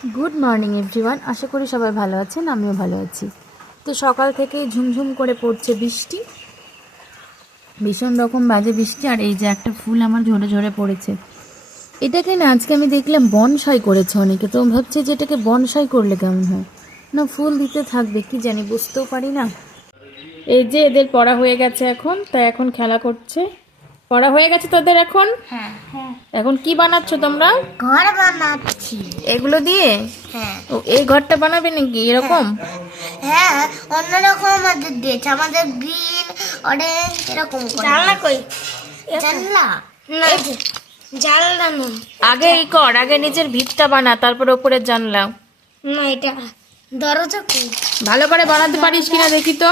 Good morning everyone, আশা করি সবাই ভালো আছেন, আমিও ভালো আছি। তো সকাল থেকেই ঝুমঝুম করে পড়ছে বৃষ্টি, ভীষণ রকম বাজে বৃষ্টি। আর এই যে একটা ফুল আমার ঝরে ঝরে পড়েছে, এটাকে না আজকে আমি দেখলাম বনসাই করেছে অনেকে। তো ভাবছে যে এটাকে বনসাই করলে কেমন হয়, না ফুল দিতে থাকবে কি জানি, বুঝতেও পারি না। এই যে এদের পড়া হয়ে গেছে এখন, তাই এখন খেলা করছে। পড়া হয়ে গেছে তোদের এখন? হ্যাঁ হ্যাঁ, এখন কি বানাচ্ছো তোমরা? ঘর বানাচ্ছি। এগুলো দিয়ে? হ্যাঁ ও, এই ঘরটা বানাবে নাকি এরকম? হ্যাঁ, অন্যরকম আমাদের দিয়েছে, আমাদের গ্রিন অরেঞ্জ এরকম করে। জানলা কই? জানলা না, জানলা না। আগে এই কর, আগে নিজের ভিতটা বানা, তারপর ওপরে জানলা। না, এটা দরজা কই? ভালো করে বানাতে পারিস কিনা দেখি তো।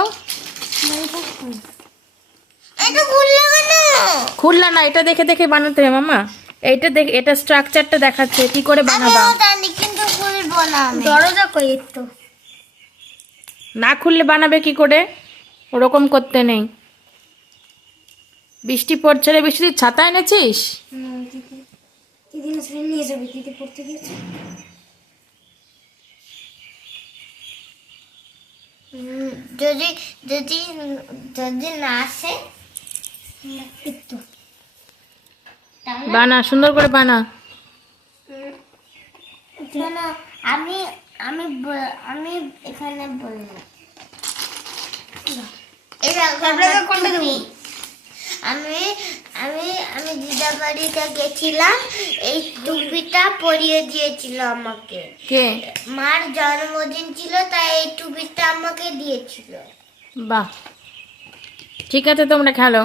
এটা খুললে কেন? খুললা না, এটা দেখে দেখে বানাতে হবে মামা। এইটা দেখ, এটা স্ট্রাকচারটা দেখাচ্ছে কি করে বানাবা। আমিও জানি কিন্তু খুলবো না আমি। দরজা কই একটু? না খুললে বানাবে কি করে? ওরকম করতে নেই। বৃষ্টি পড়ছে রে, বৃষ্টি ছাতা এনেছিস? দিদি নিয়ে যাবে, দিদি পড়তে গেছে। যদি যদি যদি না আসে একটু বানা, সুন্দর করে বানা। শোনো, আমি আমি আমি এখানে বলবো, আমি আমি আমি দিদা বাড়িতে গেছিলাম, এই টুপিটা পরিয়ে দিয়েছিল আমাকে। কে? মার জন্মদিন ছিল, তাই এই টুপিটা আমাকে দিয়েছিল। বাহ, ঠিক আছে, তোমরা খেলো।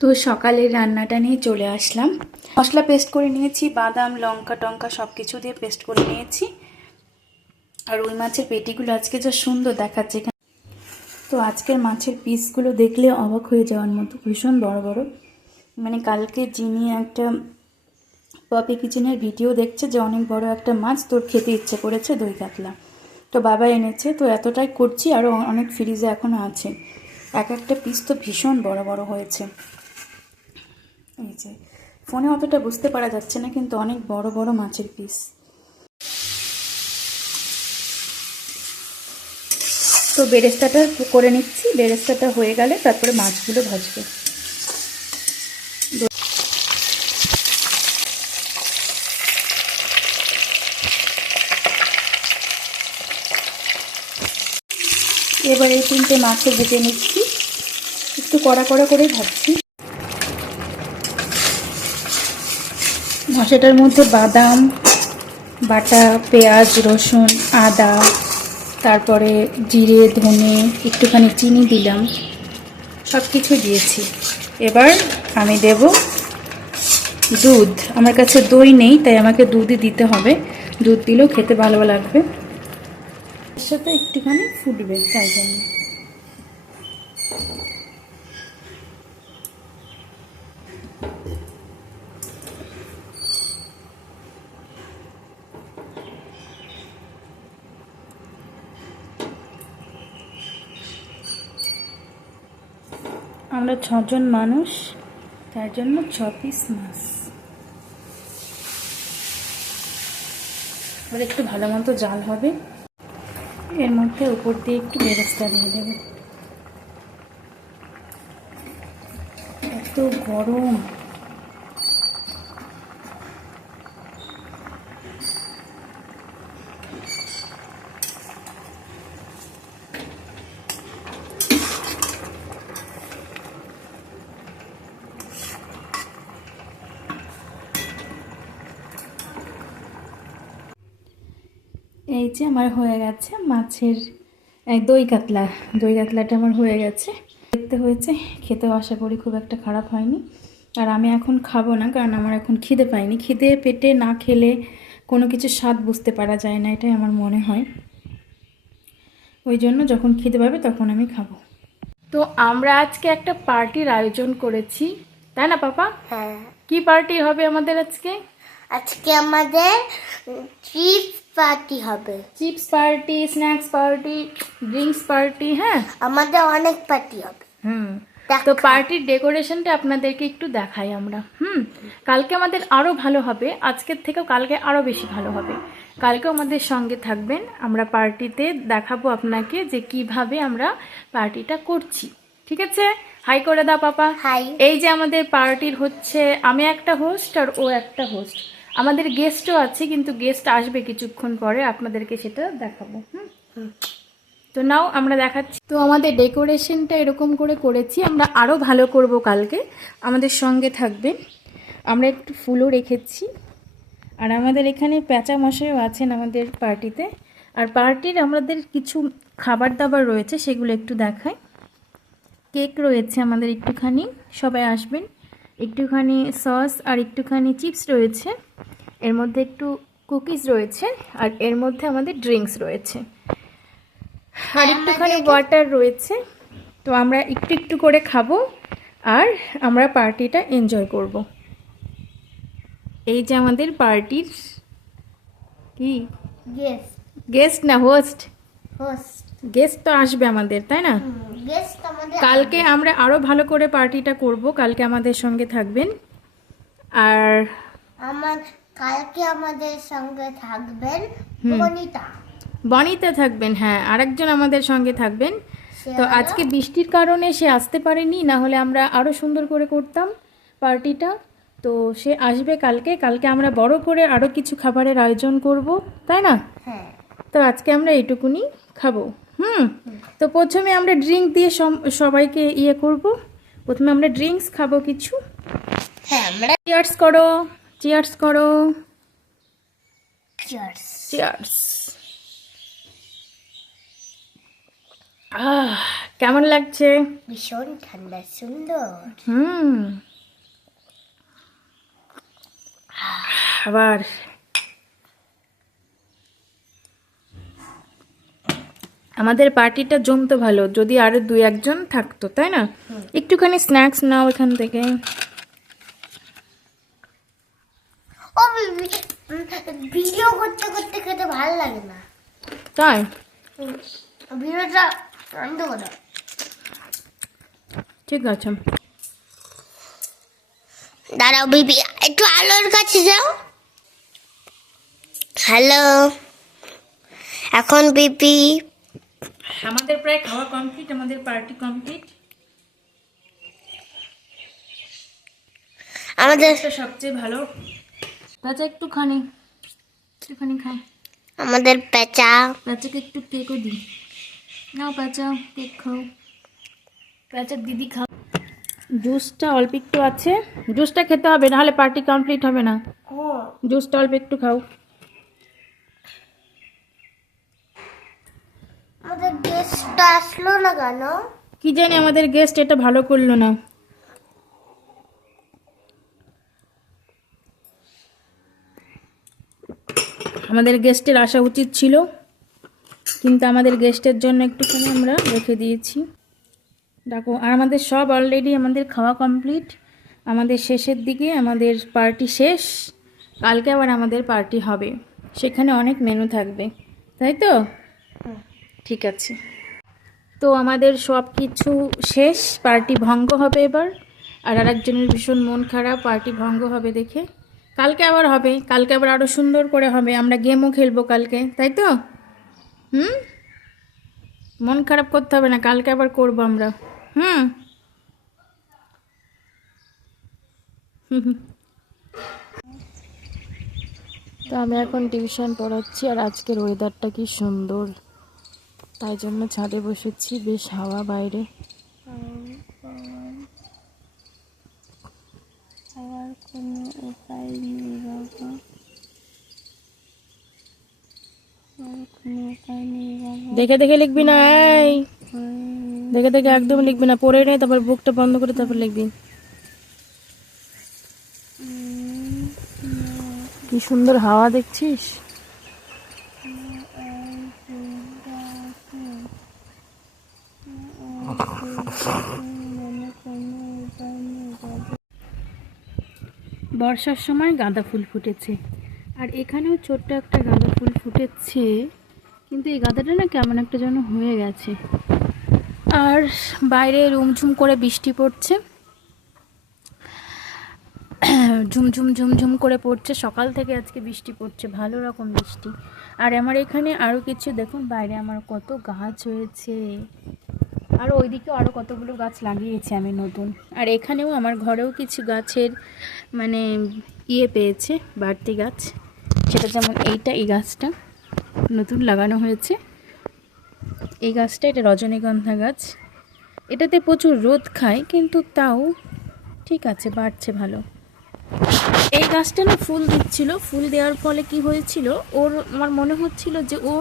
তো সকালের রান্নাটা নিয়ে চলে আসলাম। মশলা পেস্ট করে নিয়েছি, বাদাম লঙ্কা টঙ্কা সব কিছু দিয়ে পেস্ট করে নিয়েছি। আর ওই মাছের পেটিগুলো আজকে যা সুন্দর দেখাচ্ছে এখানে। তো আজকের মাছের পিসগুলো দেখলে অবাক হয়ে যাওয়ার মতো, ভীষণ বড় বড়। মানে কালকে যিনি একটা পপি কিচেনের ভিডিও দেখছে যে অনেক বড় একটা মাছ তোর খেতে ইচ্ছে করেছে, দই কাতলা। তো বাবা এনেছে, তো এতটাই করছি, আরও অনেক ফ্রিজে এখনও আছে। এক একটা পিস তো ভীষণ বড় বড় হয়েছে। এই যে ফোনে অতটা বুঝতে পারা যাচ্ছে না, কিন্তু অনেক বড় বড় মাছের পিস। তো বেরেস্তাটা করে নিচ্ছি, বেরেস্তাটা হয়ে গেলে তারপরে মাছগুলো ভাজবো। এবার এই 3টে মাছও ভেজে নিচ্ছি, একটু কড়া কড়া করে ভাজছি। মশলাটার মধ্যে বাদাম বাটা, পেঁয়াজ রসুন আদা, তারপরে জিরে ধনে, একটুখানি চিনি দিলাম, সব কিছু দিয়েছি। এবার আমি দেব দুধ। আমার কাছে দই নেই, তাই আমাকে দুধই দিতে হবে। দুধ দিলেও খেতে ভালো লাগবে, এর সাথে একটুখানি ফুটবে, তাই জন্য। আমরা 6 জন মানুষ, তার জন্য 6 পিস মাছ। এবার একটু ভালো মতো জাল হবে, এর মধ্যে উপর দিয়ে একটু বেরেস্তা দিয়ে দেবে। এত গরম, এই যে আমার হয়ে গেছে মাছের দই কাতলা। দই কাতলাটা আমার হয়ে গেছে, দেখতে হয়েছে, খেতেও আশা করি খুব একটা খারাপ হয়নি। আর আমি এখন খাবো না, কারণ আমার এখন খিদে পাইনি। খিদে পেটে না খেলে কোনো কিছু স্বাদ বুঝতে পারা যায় না, এটাই আমার মনে হয়। ওই জন্য যখন খিদে পাবে তখন আমি খাবো। তো আমরা আজকে একটা পার্টির আয়োজন করেছি, তাই না পাপা? হ্যাঁ, কি পার্টি হবে আমাদের আজকে? আজকে আমাদের চিপস পার্টি হবে। Chips party, snacks party, drinks party. হ্যাঁ, আমাদের অনেক পার্টি হবে। তো পার্টির ডেকোরেশনটা আপনাদেরকে একটু দেখাই আমরা। কালকে আমাদের আরও ভালো হবে, আজকের থেকেও কালকে আরও বেশি ভালো হবে। কালকেও আমাদের সঙ্গে থাকবেন, আমরা পার্টিতে দেখাবো আপনাকে যে কিভাবে আমরা পার্টিটা করছি। ঠিক আছে, হাই করে দাও পাপা। হাই। এই যে আমাদের পার্টির হচ্ছে আমি একটা হোস্ট আর ও একটা হোস্ট, আমাদের গেস্টও আছে, কিন্তু গেস্ট আসবে কিছুক্ষণ পরে, আপনাদেরকে সেটা দেখাবো। তো নাও আমরা দেখাচ্ছি। তো আমাদের ডেকোরেশনটা এরকম করে করেছি, আমরা আরও ভালো করব কালকে, আমাদের সঙ্গে থাকবেন। আমরা একটু ফুলও রেখেছি, আর আমাদের এখানে প্যাঁচা মশাইও আছেন আমাদের পার্টিতে। আর পার্টির আমাদের কিছু খাবার দাবার রয়েছে, সেগুলো একটু দেখাই। কেক রয়েছে আমাদের একটুখানি, সবাই আসবেন। একটুখানি সস আর একটুখানি চিপস রয়েছে, এর মধ্যে একটু কুকিজ রয়েছে, আর এর মধ্যে আমাদের ড্রিঙ্কস রয়েছে, আর একটুখানি ওয়াটার রয়েছে। তো আমরা একটু একটু করে খাবো আর আমরা পার্টিটা এনজয় করব। এই যে আমাদের পার্টির কি গেস্ট না হোস্ট, গেস্ট তো আসবে আমাদের, তাই না? কালকে আমরা আরো ভালো করে পার্টিটা করব, কালকে আমাদের সঙ্গে থাকবেন। আর কালকে আমাদের সঙ্গে থাকবেন বনিতা থাকবেন, হ্যাঁ, আরেকজন আমাদের সঙ্গে থাকবেন। তো আজকে বৃষ্টির কারণে সে আসতে পারেনি, না হলে আমরা আরো সুন্দর করে করতাম পার্টিটা। তো সে আসবে কালকে, কালকে আমরা বড় করে আরো কিছু খাবারের আয়োজন করব, তাই না? হ্যাঁ। তো আজকে আমরা এইটুকুনি খাবো। তো প্রথমে আমরা ড্রিঙ্ক দিয়ে সবাইকে ইয়ে করব। প্রথমে আমরা ড্রিঙ্কস খাবো কিছু। হ্যাঁ, আমরা চিয়ার্স করো, চিয়ার্স করো, চিয়ার্স। চিয়ার্স। কেমন লাগছে? ভীষণ ঠান্ডা, সুন্দর। আবার আমাদের পার্টিটা জমতো ভালো যদি আরো 2-1 জন থাকতো, তাই না? একটুখানি স্ন্যাক্স নাও এখান থেকে। ও ভিডিও করতে করতে খেতে ভালো লাগে না, তাই ভিডিওটা বন্ধ করো। ঠিক আছে, দাঁড়াও বিবি, একটু আলোর কাছে যাও। হ্যালো, এখন বিবি আমাদের প্রায় খাওয়া কমপ্লিট, আমাদের পার্টি কমপ্লিট। আমাদের সবচেয়ে ভালো পেঁচা, একটুখানি খাও। আমাদের পেঁচাকে একটু কেকও দিই, নাও পেঁচা কেক খাও, পেঁচার দিদি খাও। জুসটা অল্প একটু আছে, জুসটা খেতে হবে, নাহলে পার্টি কমপ্লিট হবে না। জুসটা অল্প একটু খাও। আমাদের গেস্টটা আসলো না কেন? কি জানি আমাদের গেস্ট এটা ভালো করলো না। আমাদের গেস্টের আসা উচিত ছিল, কিন্তু আমাদের গেস্টের জন্য একটুখানি আমরা রেখে দিয়েছি। দেখো, আর আমাদের সব অলরেডি আমাদের খাওয়া কমপ্লিট, আমাদের শেষের দিকে আমাদের পার্টি শেষ। কালকে আবার আমাদের পার্টি হবে, সেখানে অনেক মেনু থাকবে, তাই তো? ঠিক আছে, তো আমাদের সব কিছু শেষ, পার্টি ভঙ্গ হবে এবার। আর আরেকজনের ভীষণ মন খারাপ, পার্টি ভঙ্গ হবে দেখে। কালকে আবার হবে, কালকে আবার আরও সুন্দর করে হবে, আমরা গেমও খেলবো কালকে, তাই তো? মন খারাপ করতে হবে না, কালকে আবার করবো আমরা। তো আমি এখন টিউশন পড়াচ্ছি, আর আজকের ওয়েদারটা কি সুন্দর, তাই জন্য ছাদে বসেছি, বেশ হাওয়া বাইরে। কোনো উপায় নেই বাবা, দেখে দেখে লিখবি না, এই দেখে দেখে একদম লিখবি না, পড়ে নে, তারপর বুকটা বন্ধ করে তারপর লিখবি। কি সুন্দর হাওয়া দেখছিস? বর্ষার সময় গাঁদা ফুল ফুটেছে, আর এখানেও ছোট্ট একটা গাঁদা ফুল ফুটেছে, কিন্তু এই গাঁদাটা না কেমন একটা যেন হয়ে গেছে। আর বাইরে রুমঝুম করে বৃষ্টি পড়ছে। ঝুমঝুম ঝুমঝুম করে পড়ছে, সকাল থেকে আজকে বৃষ্টি পড়ছে, ভালো রকম বৃষ্টি। আর আমার এখানে আরও কিছু দেখুন, বাইরে আমার কত গাছ হয়েছে, আর ওইদিকেও আরও কতগুলো গাছ লাগিয়েছি আমি নতুন। আর এখানেও আমার ঘরেও কিছু গাছের মানে পেয়েছে, বাড়তি গাছ। সেটা যেমন এই গাছটা নতুন লাগানো হয়েছে, এই গাছটা, এটা রজনীগন্ধা গাছ। এটাতে প্রচুর রোদ খায়, কিন্তু তাও ঠিক আছে, বাড়ছে ভালো। এই গাছটা না ফুল দিচ্ছিল, ফুল দেওয়ার ফলে কি হয়েছিল, আমার মনে হচ্ছিল যে ও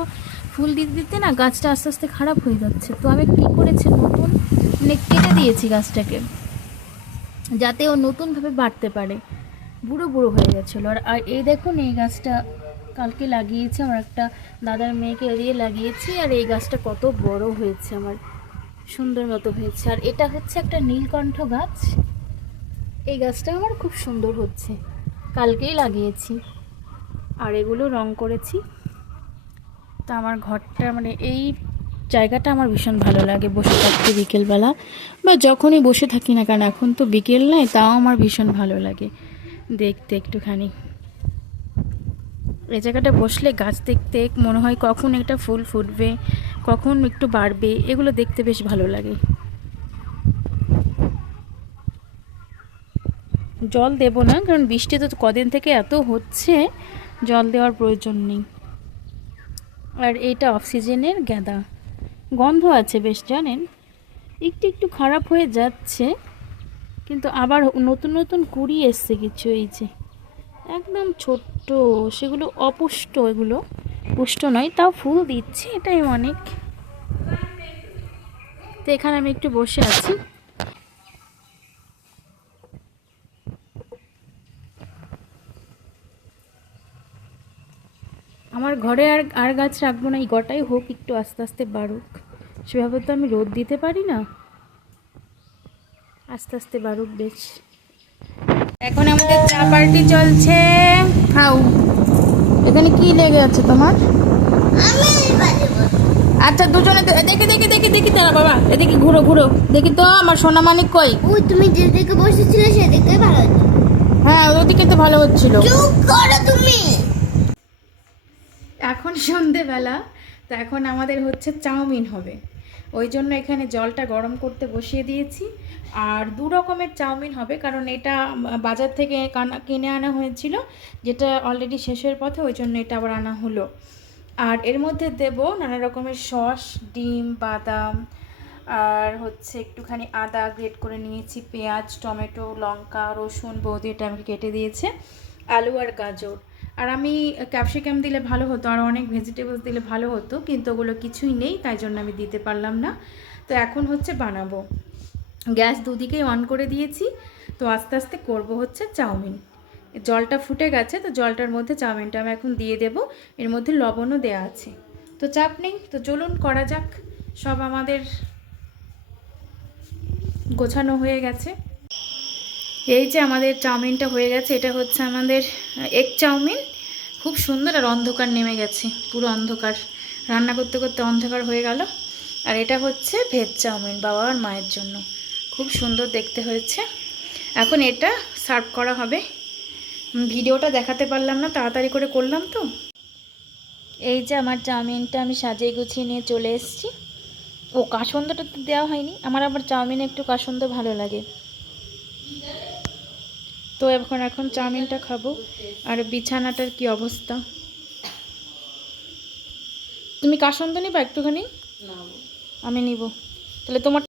ফুল দিতে দিতে না গাছটা আস্তে আস্তে খারাপ হয়ে যাচ্ছে। তো আমি কী করেছি, নতুন মানে কেটে দিয়েছি গাছটাকে, যাতে ও নতুনভাবে বাড়তে পারে। বুড়ো বুড়ো হয়ে গেছিলো। আর এই দেখুন, এই গাছটা কালকে লাগিয়েছি, আমার একটা দাদার মেয়েকে দিয়ে লাগিয়েছি। আর এই গাছটা কত বড় হয়েছে, আমার সুন্দর মতো হয়েছে। আর এটা হচ্ছে একটা নীলকণ্ঠ গাছ, এই গাছটা আমার খুব সুন্দর হচ্ছে, কালকেই লাগিয়েছি। আর এগুলো রং করেছি। তা আমার ঘরটা মানে এই জায়গাটা আমার ভীষণ ভালো লাগে বসে থাকতে বিকেলবেলা, বা যখনই বসে থাকি না কেন, এখন তো বিকেল নয়, তাও আমার ভীষণ ভালো লাগে দেখতে একটুখানি। এই জায়গাটা বসলে গাছ দেখতে মনে হয় কখন একটা ফুল ফুটবে, কখন একটু বাড়বে, এগুলো দেখতে বেশ ভালো লাগে। জল দেব না, কারণ বৃষ্টি তো কদিন থেকে এত হচ্ছে, জল দেওয়ার প্রয়োজন নেই। আর এইটা অক্সিজেনের গাঁদা, গন্ধ আছে বেশ, জানেন, একটু একটু খারাপ হয়ে যাচ্ছে, কিন্তু আবার নতুন নতুন কুড়ি এসছে কিছু, এই যে একদম ছোট্ট, সেগুলো অপুষ্ট, এগুলো পুষ্ট নয়, তাও ফুল দিচ্ছে, এটাই অনেক। তো এখানে আমি একটু বসে আছি। আমার ঘরে আর গাছ রাখবো না, এই গোটাই হোক, একটু আস্তে আস্তে বাড়ুক, সেভাবে তো আমি রোদ দিতে পারি না, আস্তে আস্তে বাড়ুক বেশ। এখন আমাদের চা পার্টি চলছে, খাও। এখানে কি লেগে আছে তোমার? আচ্ছা, দুজনে দেখি দেখি দেখি দেখি, তারা বাবা এদিকে ঘুরো ঘুরো, দেখি তো আমার সোনা মানিক কই। ওই তুমি যেদিকে বসেছিলে সেদিকে ভালো হতো। হ্যাঁ, ওদিকে তো ভালো হচ্ছিল। চুপ করো তুমি। এখন সন্ধেবেলা, তো এখন আমাদের হচ্ছে চাউমিন হবে, ওই জন্য এখানে জলটা গরম করতে বসিয়ে দিয়েছি। আর 2 রকমের চাউমিন হবে, কারণ এটা বাজার থেকে কিনে আনা হয়েছিল, যেটা অলরেডি শেষের পথে, ওই জন্য এটা আবার আনা হলো। আর এর মধ্যে দেব নানা রকমের সস, ডিম, বাদাম, আর হচ্ছে একটুখানি আদা গ্রেট করে নিয়েছি, পেঁয়াজ, টমেটো, লঙ্কা, রসুন বৌদি এটা আমাকে কেটে দিয়েছে, আলু আর গাজর। আর আমি ক্যাপসিকাম দিলে ভালো হতো, আর অনেক ভেজিটেবলস দিলে ভালো হতো, কিন্তু ওগুলো কিছুই নেই, তাই জন্য আমি দিতে পারলাম না। তো এখন হচ্ছে বানাবো, গ্যাস দুদিকেই অন করে দিয়েছি। তো আস্তে আস্তে করব হচ্ছে চাউমিন। জলটা ফুটে গেছে, তো জলটার মধ্যে চাউমিনটা আমি এখন দিয়ে দেব, এর মধ্যে লবণও দেওয়া আছে, তো চাপ নেই। তো চলুন করা যাক। সব আমাদের গোছানো হয়ে গেছে। এই যে আমাদের চাউমিনটা হয়ে গেছে, এটা হচ্ছে আমাদের এগ চাউমিন, খুব সুন্দর। আর অন্ধকার নেমে গেছে, পুরো অন্ধকার, রান্না করতে করতে অন্ধকার হয়ে গেল। আর এটা হচ্ছে ভেজ চাউমিন, বাবা আর মায়ের জন্য, খুব সুন্দর দেখতে হয়েছে। এখন এটা সার্ভ করা হবে। ভিডিওটা দেখাতে পারলাম না, তাড়াতাড়ি করে করলাম তো। এই যে আমার চাউমিনটা আমি সাজিয়ে গুছিয়ে নিয়ে চলে এসেছি। ও কাসুন্দটা তো দেওয়া হয়নি, আমার আবার চাউমিনে একটু কাসুন্দ ভালো লাগে। তো এখন চাউমিনটা খাবো। আর বিছানাটার কি অবস্থা, তুমি কাসুন্দ নিবা একটুখানি? আমি নিব, তাহলে তোমার